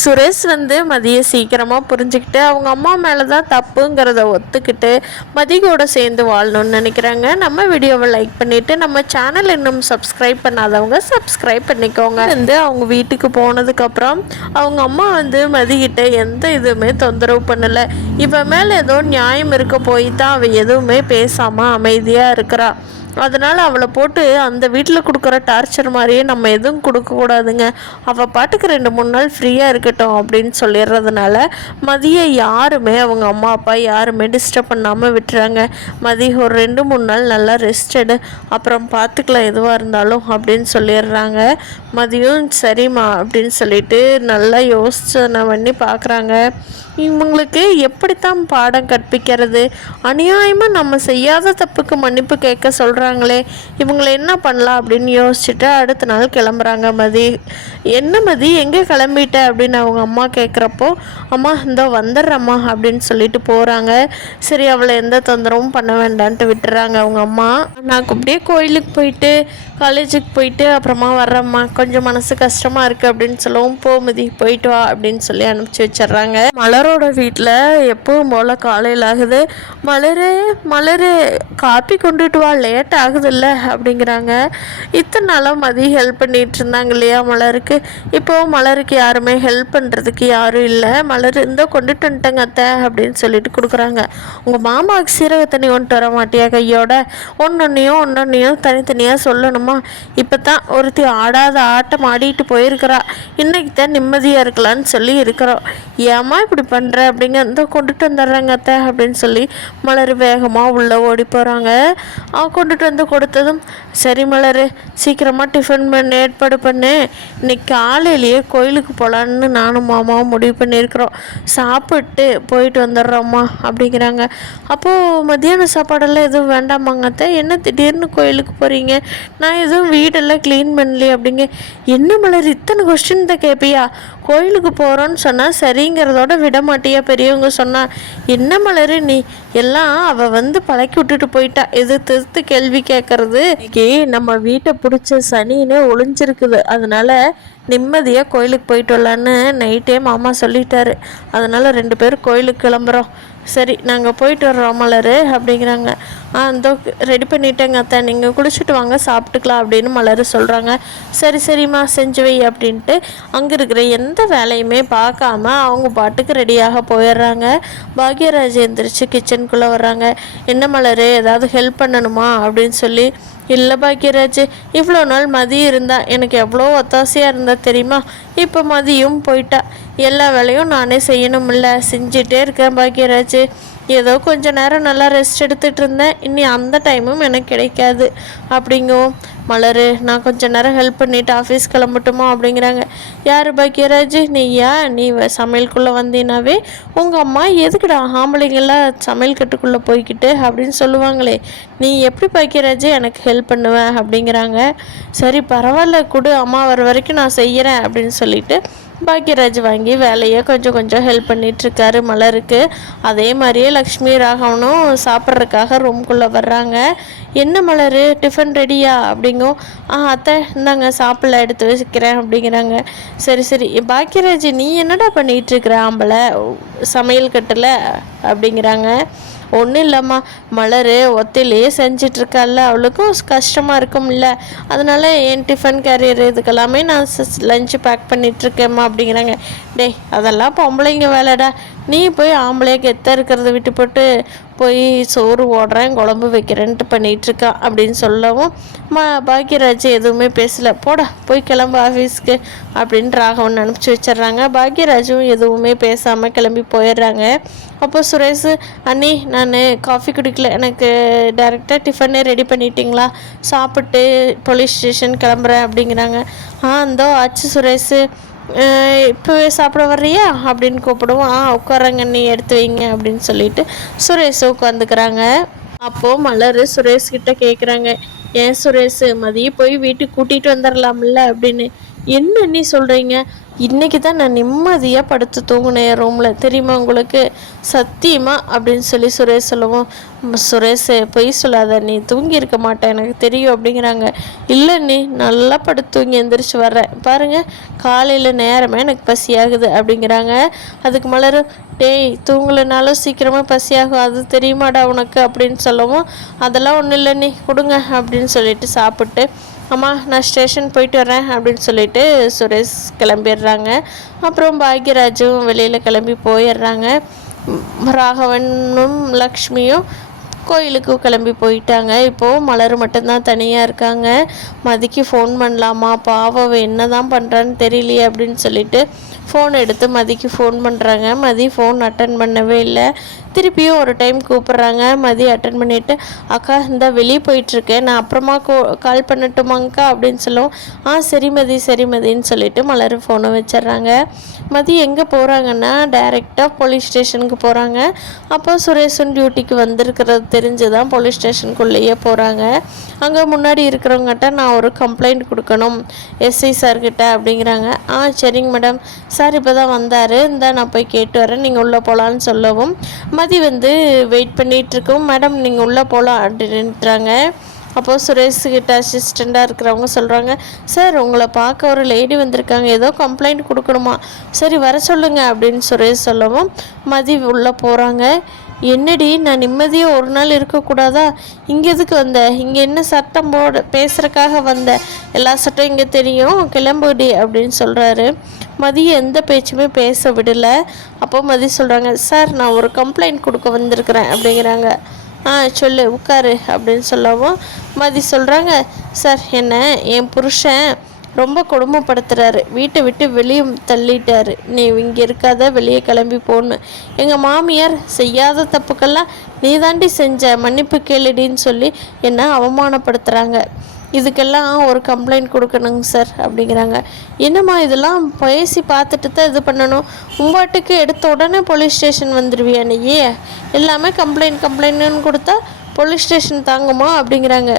சுரேஷ் வந்து மதியை சீக்கிரமாக புரிஞ்சுக்கிட்டு அவங்க அம்மா மேலே தான் தப்புங்கிறத ஒத்துக்கிட்டு மதி கூட சேர்ந்து வாழணும்னு நினைக்கிறாங்க. நம்ம வீடியோவை லைக் பண்ணிவிட்டு நம்ம சேனல் இன்னும் சப்ஸ்கிரைப் பண்ணாதவங்க சப்ஸ்கிரைப் பண்ணிக்கோங்க. வந்து அவங்க வீட்டுக்கு போனதுக்கப்புறம் அவங்க அம்மா வந்து மதிக்கிட்ட எந்த இதுவுமே தொந்தரவு பண்ணலை. இவன் மேலே ஏதோ நியாயம் இருக்க போய் தான் அவள் எதுவுமே பேசாமல் அமைதியாக இருக்கிறா. அதனால் அவளை போட்டு அந்த வீட்டில் கொடுக்குற டார்ச்சர் மாதிரியே நம்ம எதுவும் கொடுக்கக்கூடாதுங்க. அவள் பாட்டுக்கு 2-3 நாள் ஃப்ரீயாக இருக்கட்டும் அப்படின்னு சொல்லிடுறதுனால மதியை யாருமே அவங்க அம்மா அப்பா யாருமே டிஸ்டர்ப் பண்ணாமல் விட்டுறாங்க. மதி ஒரு 2-3 நாள் நல்லா ரெஸ்ட் எடு, அப்புறம் பார்த்துக்கலாம் எதுவாக இருந்தாலும் அப்படின்னு சொல்லிடுறாங்க. மதியம் சரிம்மா அப்படின்னு சொல்லிட்டு நல்லா யோசனை பண்ணி பார்க்குறாங்க. இவங்களுக்கு எப்படித்தான் பாடம் கற்பிக்கிறது? அநியாயமாக நம்ம செய்யாத தப்புக்கு மன்னிப்பு கேட்க சொல்கிறாங்களே, இவங்களை என்ன பண்ணலாம் அப்படின்னு யோசிச்சுட்டு அடுத்த நாள் கிளம்புறாங்க. மதி என்ன மதி எங்கே கிளம்பிட்ட அப்படின்னு அவங்க அம்மா கேட்குறப்போ, அம்மா இந்த வந்துடுறம்மா அப்படின்னு சொல்லிட்டு போகிறாங்க. சரி அவளை எந்த தொந்தரவும் பண்ண வேண்டான்ட்டு விட்டுறாங்க அவங்க அம்மா. நான் அப்படியே கோயிலுக்கு போயிட்டு காலேஜுக்கு போயிட்டு அப்புறமா வர்றம்மா, கொஞ்சம் மனசு கஷ்டமாக இருக்குது அப்படின்னு சொல்லவும், போமதி போயிட்டு வா அப்படின்னு சொல்லி அனுப்பிச்சி வச்சிட்றாங்க. மலரோட வீட்டில் எப்பவும் போல் காலையில் ஆகுது. மலரு காப்பி கொண்டுட்டு வா, லேட் ஆகுதுல்ல அப்படிங்கிறாங்க. இத்தனை நாளாக மதி ஹெல்ப் பண்ணிகிட்டு இருந்தாங்க இல்லையா மலருக்கு. இப்போது மலருக்கு யாருமே ஹெல்ப் பண்ணுறதுக்கு யாரும் இல்லை. மலர் இந்த கொண்டுட்டு வந்துட்டேங்க அத்தை அப்படின்னு சொல்லிட்டு கொடுக்குறாங்க. உங்கள் மாமாவுக்கு சீரக தண்ணி கொண்டுட்டு வர மாட்டியா கையோட? ஒன்னொன்னையும் தனித்தனியாக சொல்லணுமா? இப்போ தான் ஒருத்தி ஆடாத ஆட்டம் ஆடிட்டு போயிருக்கிறா, இன்னைக்கு தான் நிம்மதியாக இருக்கலான்னு சொல்லி இருக்கிறோம். ஏம்மா இப்படி பண்ணுற அப்படிங்க, இந்த கொண்டுட்டு வந்துடுறாங்க அத்தை அப்படின்னு சொல்லி மலர் வேகமாக உள்ளே ஓடி போகிறாங்க. கொண்டுட்டு வந்து கொடுத்ததும், சரி மலர் சீக்கிரமாக டிஃபன் பண்ண ஏற்பாடு பண்ணு, இன்னைக்கு காலையிலேயே கோயிலுக்கு போகலான்னு நானும் மாமாவும் முடிவு பண்ணியிருக்கிறோம், சாப்பிட்டு போயிட்டு வந்துடுறோம்மா அப்படிங்கிறாங்க. அப்போது மத்தியான சாப்பாடெல்லாம் எதுவும் வேண்டாமாங்க அத்தை, என்ன திடீர்னு கோயிலுக்கு போகிறீங்க? நான் எதுவும் வீடெல்லாம் க்ளீன் பண்ணலையே அப்படிங்க. என்ன மலர் இத்தனை கொஸ்டின் தான் கேட்பியா? கோயிலுக்கு போகிறோன்னு சொன்னால் சரிங்கிறதோட விட மாட்டியா? பெரியவங்க சொன்னால் என்ன மலர் நீ எல்லாம் அவள் வந்து பழக்கி விட்டுட்டு போயிட்டா, எது திருத்து கேள்வி கேட்கறது. இன்னைக்கு நம்ம வீட்டை பிடிச்ச சனின்னே ஒளிஞ்சிருக்குது, அதனால நிம்மதியாக கோயிலுக்கு போயிட்டு வரலான்னு நைட்டே மாமா சொல்லிட்டாரு. அதனால் 2 பேரும் கோயிலுக்கு கிளம்புறோம். சரி நாங்கள் போயிட்டு வர்றோம் மலர் அப்படிங்கிறாங்க. இதோ ரெடி பண்ணிட்டேங்க அத்தை, நீங்கள் குளிச்சுட்டு வாங்க சாப்பிட்டுக்கலாம் அப்படின்னு மலர் சொல்கிறாங்க. சரிம்மா செஞ்சு வை அப்படின்ட்டு அங்கே இருக்கிற எந்த வேலையுமே பார்க்காம அவங்க பாட்டுக்கு ரெடியாக போயிடுறாங்க. பாக்யராஜ் எந்திரிச்சு கிச்சனுக்குள்ளே வர்றாங்க. என்ன மலர் ஏதாவது ஹெல்ப் பண்ணணுமா அப்படின்னு சொல்லி. இல்லை பாக்யராஜ், இவ்வளோ நாள் மதி இருந்தா எனக்கு எவ்வளோ ஒத்தாசையாக இருந்தா தெரியுமா? இப்போ மதியும் போயிட்டா, எல்லா வேலையும் நானே செய்யணுமில்ல, செஞ்சிட்டே இருக்கேன் பாக்யராஜ். ஏதோ கொஞ்ச நேரம் நல்லா ரெஸ்ட் எடுத்துகிட்டு இருந்தேன், இனி அந்த டைமும் எனக்கு கிடைக்காது அப்படிங்கவும், மலர் நான் கொஞ்ச நேரம் ஹெல்ப் பண்ணிவிட்டு ஆஃபீஸ் கிளம்பட்டுமா அப்படிங்கிறாங்க. யார் பாக்யராஜ் நீயா? நீ சமையலுக்குள்ளே வந்தீனாவே உங்கள் அம்மா எதுக்குடா ஆம்பளைங்கெல்லாம் சமையல் கட்டுக்குள்ளே போய்கிட்டு அப்படின்னு சொல்லுவாங்களே, நீ எப்படி பாக்யராஜ் எனக்கு ஹெல்ப் பண்ணுவேன் அப்படிங்கிறாங்க. சரி பரவாயில்ல கொடு, அம்மா வர வரைக்கும் நான் செய்கிறேன் அப்படின்னு சொல்லிட்டு பாக்யராஜ் வாங்கி வேலையை கொஞ்சம் ஹெல்ப் பண்ணிகிட்ருக்காரு மலருக்கு. அதே மாதிரியே லக்ஷ்மி ராகவனும் சாப்பிட்றதுக்காக ரூம்குள்ளே வர்றாங்க. என்ன மலர் டிஃபன் ரெடியா அப்படிங்கும். அத்தை இந்தாங்க சாப்பிட எடுத்து வச்சுக்கிறேன் அப்படிங்கிறாங்க. சரி பாக்யராஜ் நீ என்னடா பண்ணிகிட்ருக்குற ஆம்பளை சமையல் கட்டில் அப்படிங்கிறாங்க. ஒன்றும் இல்லைம்மா, மலர் ஒத்தையிலேயே செஞ்சிட்ருக்கால, அவளுக்கும் கஷ்டமாக இருக்கும்ல, அதனால் என் டிஃபன் கேரியர் இதுக்கெல்லாமே நான் லஞ்சு பேக் பண்ணிகிட்ருக்கேம்மா அப்படிங்கிறாங்க. டேய் அதெல்லாம் பொம்பளைங்க வேலைடா, நீ போய் ஆம்பளையே கெத்தாக இருக்கிறத விட்டு போட்டு போய் சோறு ஓடுறேன் குழம்பு வைக்கிறேன்ட்டு பண்ணிகிட்ருக்கா அப்படின்னு சொல்லவும் பாக்யராஜ் எதுவுமே பேசலை. போடா போய் கிளம்பு ஆஃபீஸ்க்கு அப்படின்னு ராகவன் அனுப்பிச்சி வச்சிட்றாங்க. பாக்யராஜும் எதுவுமே பேசாமல் கிளம்பி போயிடுறாங்க. அப்போ சுரேஷ், அண்ணி நான் காஃபி குடிக்கல, எனக்கு டைரெக்டாக டிஃபனே ரெடி பண்ணிட்டீங்களா, சாப்பிட்டு போலீஸ் ஸ்டேஷன் கிளம்புறேன் அப்படிங்கிறாங்க. இந்தோ ஆச்சு சுரேஷ், இப்போவே சாப்பிட வர்றியா அப்படின்னு கூப்பிடுவோம். உட்காரங்க நீ எடுத்து வைங்க அப்படின்னு சொல்லிட்டு சுரேஷ் உட்காந்துக்கிறாங்க. அப்போது மலர் சுரேஷ்கிட்ட கேட்குறாங்க, ஏன் சுரேஷ் மதியம் போய் வீட்டுக்கு கூட்டிகிட்டு வந்துடலாம்ல அப்படின்னு. என்ன நீ சொல்கிறீங்க? இன்றைக்கி தான் நான் நிம்மதியாக படுத்து தூங்கினேன் என் ரூமில், தெரியுமா உங்களுக்கு, சத்தியமா அப்படின்னு சொல்லி சுரேஷ் சொல்லவும், சுரேஷ் பொய் சொல்லாத, நீ தூங்கியிருக்க மாட்டேன் எனக்கு தெரியும் அப்படிங்கிறாங்க. இல்லை நீ நல்லா படுத்து தூங்கி எந்திரிச்சு வர்றேன் பாருங்கள், காலையில் நேரமே எனக்கு பசியாகுது அப்படிங்கிறாங்க. அதுக்கு மலர், டேய் தூங்கலைனாலும் சீக்கிரமாக பசியாகும் அது தெரியுமாடா உனக்கு அப்படின்னு சொல்லவும், அதெல்லாம் ஒன்றும் இல்லை நீ கொடுங்க அப்படின்னு சொல்லிட்டு சாப்பிட்டு, அம்மா நான் ஸ்டேஷன் போயிட்டு வரேன் அப்படின்னு சொல்லிட்டு சுரேஷ் கிளம்பிடுறாங்க. அப்புறம் பாக்யராஜும் வெளியில் கிளம்பி போயிடுறாங்க. ராகவனும் லக்ஷ்மியும் கோயிலுக்கு கிளம்பி போயிட்டாங்க. இப்போது மலர் மட்டும்தான் தனியாக இருக்காங்க. மதிக்கு ஃபோன் பண்ணலாமா, பாவம் என்ன தான் பண்ணுறான்னு தெரியலையே அப்படின்னு சொல்லிட்டு ஃபோன் எடுத்து மதிக்கு ஃபோன் பண்ணுறாங்க. மதி ஃபோன் அட்டன் பண்ணவே இல்லை. திருப்பியும் ஒரு டைம் கூப்பிட்றாங்க. மதி அட்டன் பண்ணிவிட்டு, அக்கா இந்த வெளியே போயிட்டுருக்கேன், நான் அப்புறமா கால் பண்ணட்டுமாங்க்கா அப்படின்னு சொல்லுவோம். சரி மதி சரி மதின்னு சொல்லிவிட்டு மலர் ஃபோனை வச்சிட்றாங்க. மதி எங்கே போகிறாங்கன்னா டைரெக்டாக போலீஸ் ஸ்டேஷனுக்கு போகிறாங்க. அப்போ சுரேஷன் டியூட்டிக்கு வந்திருக்கிறது தெரிஞ்சு தான் போலீஸ் ஸ்டேஷனுக்குள்ளேயே போகிறாங்க. அங்கே முன்னாடி இருக்கிறவங்ககிட்ட நான் ஒரு கம்ப்ளைண்ட் கொடுக்கணும் எஸ்ஐ சார்கிட்ட அப்படிங்கிறாங்க. சரிங்க மேடம், சார் இப்போ தான் வந்தார், நான் போய் கேட்டு வரேன், நீங்கள் உள்ளே போகலான்னு சொல்லவும் மதி வெயிட் பண்ணிகிட்ருக்கோம். மேடம் நீங்கள் உள்ளே போகலாம் அப்படின்ட்டுறாங்க. அப்போது சுரேஷ்கிட்ட அசிஸ்டண்ட்டாக இருக்கிறவங்க சொல்கிறாங்க, சார் உங்களை பார்க்க ஒரு லேடி வந்திருக்காங்க, ஏதோ கம்ப்ளைண்ட் கொடுக்கணுமா, சரி வர சொல்லுங்கள் அப்படின்னு சுரேஷ் சொல்லவும் மதி உள்ளே போகிறாங்க. என்னடி நான் நிம்மதியாக ஒரு நாள் இருக்கக்கூடாதா, இங்கே எதுக்கு வந்த, இங்கே என்ன சட்டம் போட பேசுகிறக்காக வந்த, எல்லா சட்டம் இங்கே தெரியும் கிளம்புடி அப்படின்னு சொல்கிறாரு. மதி எந்த பேச்சுமே பேச விடலை. அப்போ மதி சொல்கிறாங்க, சார் நான் ஒரு கம்ப்ளைண்ட் கொடுக்க வந்திருக்கிறேன் அப்படிங்கிறாங்க. சொல்லு உட்காரு அப்படின்னு சொல்லவும் மதி சொல்கிறாங்க, சார் என்ன என் புருஷன் ரொம்ப கொடுமைப்படுத்துகிறாரு, வீட்டை விட்டு வெளியே தள்ளிட்டாரு, நீ இங்கே இருக்காத வெளியே கிளம்பி போன்னு, எங்கள் மாமியார் செய்யாத தப்புக்கெல்லாம் நீ தாண்டி செஞ்ச, மன்னிப்பு கேளுடின்னு சொல்லி என்னை அவமானப்படுத்துகிறாங்க, இதுக்கெல்லாம் ஒரு கம்ப்ளைண்ட் கொடுக்கணுங்க சார் அப்படிங்கிறாங்க. என்னம்மா இதெல்லாம் பேசி பார்த்துட்டு தான் இது பண்ணணும், உங்கள்கிட்டக்கு எடுத்த உடனே போலீஸ் ஸ்டேஷன் வந்துடுவியா நீயே, எல்லாமே கம்ப்ளைண்ட்னு கொடுத்தா போலீஸ் ஸ்டேஷன் தாங்குமா அப்படிங்கிறாங்க.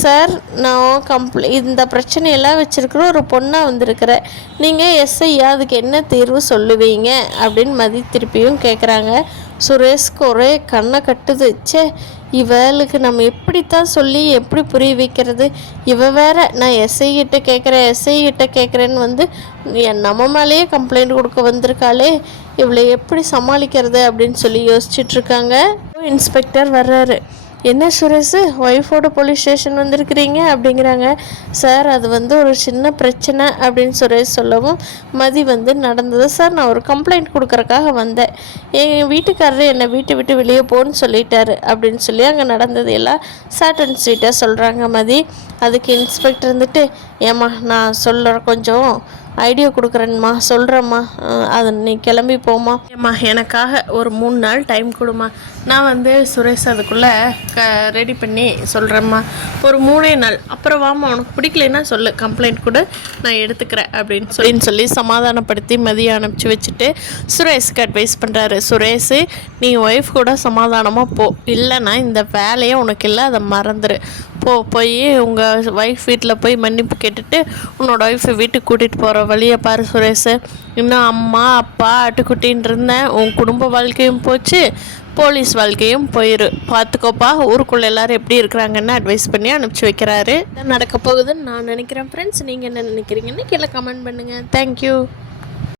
சார் நான் இந்த பிரச்சனையெல்லாம் வச்சுருக்கிற ஒரு பொண்ணாக வந்திருக்கிறேன், நீங்கள் எஸ்ஐயா அதுக்கு என்ன தீர்வு சொல்லுவீங்க அப்படின்னு மதி திருப்பியும் கேட்குறாங்க. சுரேஷ்க்கு ஒரே கண்ணை கட்டுது. இவளுக்கு நம்ம எப்படித்தான் சொல்லி எப்படி புரிய வைக்கிறது, இவ வேற நான் எஸ்ஐ கிட்ட கேட்குறேன்னு நம்ம மேலேயே கம்ப்ளைண்ட் கொடுக்க வந்திருக்காளே, இவளை எப்படி சமாளிக்கிறது அப்படின்னு சொல்லி யோசிச்சுட்ருக்காங்க. இன்ஸ்பெக்டர் வர்றாரு. என்ன சுரேஷ் ஒய்ஃபோட போலீஸ் ஸ்டேஷன் வந்திருக்கிறீங்க அப்படிங்கிறாங்க. சார் அது ஒரு சின்ன பிரச்சனை அப்படின்னு சுரேஷ் சொல்லவும் மதி நடந்தது சார், நான் ஒரு கம்ப்ளைண்ட் கொடுக்குறக்காக வந்தேன், எங்கள் வீட்டுக்காரர் என்னை வீட்டை விட்டு வெளியே போன்னு சொல்லிட்டாரு அப்படின்னு சொல்லி அங்கே நடந்தது எல்லாம் ஷார்ட் அண்ட் ஸ்வீட்டாக சொல்கிறாங்க மதி. அதுக்கு இன்ஸ்பெக்டர் ஏம்மா நான் சொல்கிறேன், கொஞ்சம் ஐடியா கொடுக்குறேன்மா, சொல்கிறேம்மா, அது நீ கிளம்பி போமா, ஏம்மா எனக்காக ஒரு 3 நாள் டைம் கொடுமா, நான் சுரேஷ் அதுக்குள்ளே ரெடி பண்ணி சொல்கிறேம்மா, ஒரு 3 நாள் அப்புறம் வாமா, உனக்கு பிடிக்கலன்னா சொல்லு, கம்ப்ளைண்ட் கூட நான் எடுத்துக்கிறேன் அப்படின்னு சொல்லி சமாதானப்படுத்தி மதியம் அனுப்பிச்சி வச்சுட்டு சுரேஷுக்கு அட்வைஸ் பண்ணுறாரு. சுரேஷ் நீ ஒய்ஃப் கூட சமாதானமாக போ, இல்லைன்னா இந்த வேலையை உனக்கு இல்லை, அதை மறந்துடு, போய் உங்கள் ஒய்ஃப் வீட்டில் போய் மன்னிப்பு கேட்டுட்டு உன்னோட ஒய்ஃபை வீட்டுக்கு கூட்டிகிட்டு போகிற வழியை பாரு சுரேஷ், இன்னும் அம்மா அப்பா ஆட்டுக்குட்டின்னு இருந்தேன், உன் குடும்ப வாழ்க்கையும் போச்சு, போலீஸ் வாழ்க்கையும் போயிரு, பார்த்துக்கோப்பா, ஊருக்குள்ளே எல்லோரும் எப்படி இருக்கிறாங்கன்னு அட்வைஸ் பண்ணி அனுப்பிச்சி வைக்கிறாரு. நடக்க போகுதுன்னு நான் நினைக்கிறேன் ஃப்ரெண்ட்ஸ், நீங்கள் என்ன நினைக்கிறீங்கன்னு கீழே கமெண்ட் பண்ணுங்கள். தேங்க்யூ.